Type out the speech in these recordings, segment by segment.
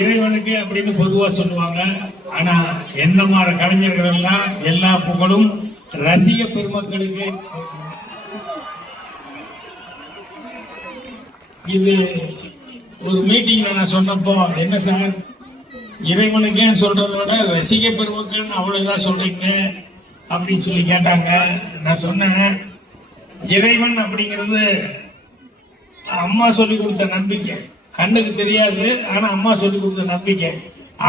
இறைவனுக்கு அப்படின்னு பொதுவா சொல்லுவாங்க. ஆனா என்ன மாதிரி கலைஞர்கள் எல்லாம் எல்லா புகழும் ரசிக பெருமக்களுக்கு. இது ஒரு மீட்டிங்ல நான் சொன்னப்போ என்ன சார் இறைவனுக்கே சொல்றதை விட ரசிக பெருமக்கள் அவ்வளவுதான் சொல்றீங்க அப்படின்னு சொல்லி கேட்டாங்க. நான் சொன்னேன் இறைவன் அப்படிங்கிறது அம்மா சொல்லி கொடுத்த நம்பிக்கை. கண்ணுக்கு தெரியாது, ஆனா அம்மா சொல்லி கொடுத்த நம்பிக்கை.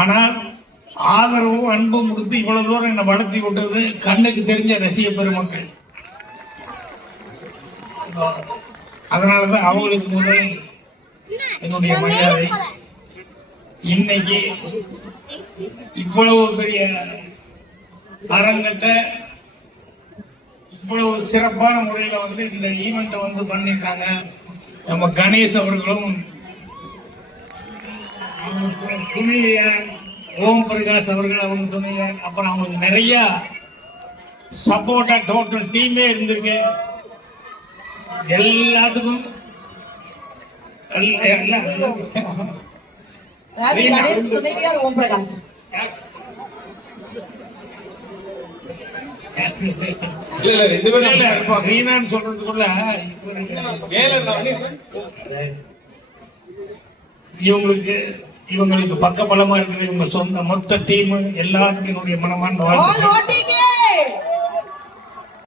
ஆனால் ஆதரவும் அன்பும் கொடுத்து இவ்வளவு தூரம் என்னை வளர்த்தி விட்டது கண்ணுக்கு தெரிஞ்ச ரசிக பெருமக்கள். அதனாலதான் அவங்களுக்கு முதல் என்னுடைய மரியாதை. இன்னைக்கு இவ்வளவு பெரிய அரங்கத்தை இவ்வளவு சிறப்பான முறையில இந்த ஈவெண்ட் பண்ணிருக்காங்க. நம்ம கணேஷ் அவர்களும் துணையார் ஓம் பிரகாஷ் அவர்கள் அவங்க துணையார், அப்புறம் அவங்களுக்கு நிறைய சப்போர்ட்டா டோட்டல் டீமே இருந்திருக்கு. எல்லாத்துக்கும் ரீனான்னு சொல்றதுக்குள்ள இவங்களுக்கு பக்க பலமா இருக்கிற இவங்க சொந்த மொத்த டீம் எல்லாருக்கும் என்னுடைய மனமான வாழ்த்து.